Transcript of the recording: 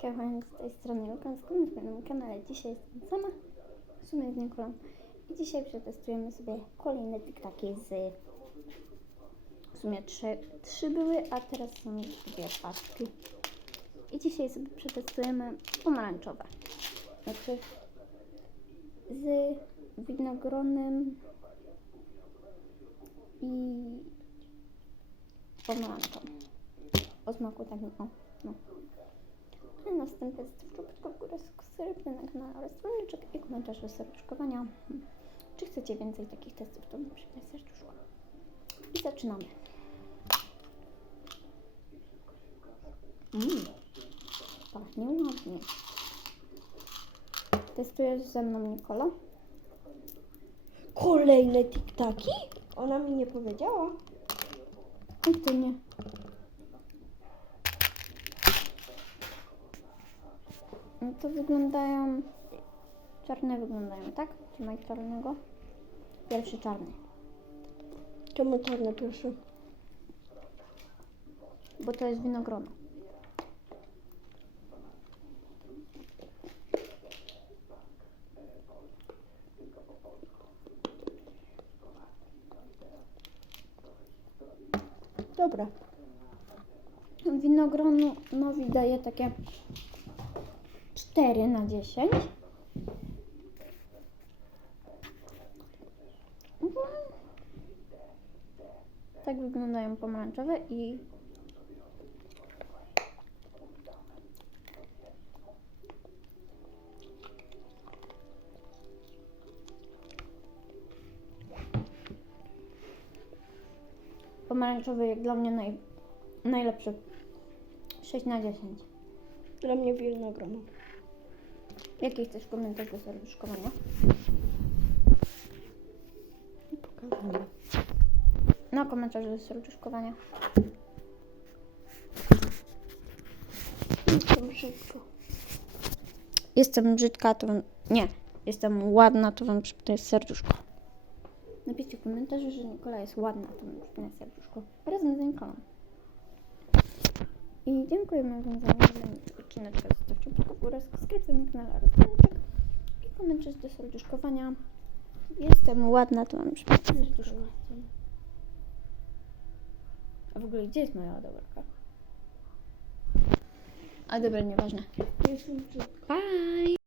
Kierując z tej strony Lukas, na moim kanale. Dzisiaj jestem sama, w sumie z Nikolą. I dzisiaj przetestujemy sobie kolejne tiktaki z... W sumie trzy, trzy były, a teraz są dwie paczki. I dzisiaj sobie przetestujemy pomarańczowe. Znaczy z winogronem i pomarańczą. O smaku takim, o, no. Wstępie zostawcie łapeczkę w górę, subskrypcję na kanale oraz dzwoneczek i komentarz do serduszkowania. Hmm. Czy chcecie więcej takich testów, to napiszcie serduszko. I zaczynamy. Mmm, pachnie ładnie. Testujesz ze mną, Nikola? Kolejne tiktaki? Ona mi nie powiedziała. I ty nie. No to wyglądają... Czarne wyglądają, tak? Czy masz czarnego? Pierwszy czarny. Czemu czarne proszę? Bo to jest winogrono. Dobra. Winogronowi daje takie 4 na 10. Mhm. Tak wyglądają pomarańczowe i pomarańczowy jak dla mnie naj, najlepszy. 6 na 10. Dla mnie winogrono. Jaki chcesz komentarz do serduszkowania? Pokazane. No, komentarz do serduszkowania. Jestem brzydko. Jestem brzydka, to wam... Nie. Jestem ładna, to wam przypnę serduszko. Napiszcie w komentarzu, że Nikola jest ładna, to wam przypnę serduszko. Razem z Nikolą. I dziękujemy wam za oglądanie odcineczka. Zostawcie łapkę w górę, subskrypcję na kanale oraz dzwoneczek. I komentarz do serduszkowania. Jestem ładna, to wam przypnę serduszko. A w ogóle gdzie jest moja ładowarka? A dobra, nieważne. Bye!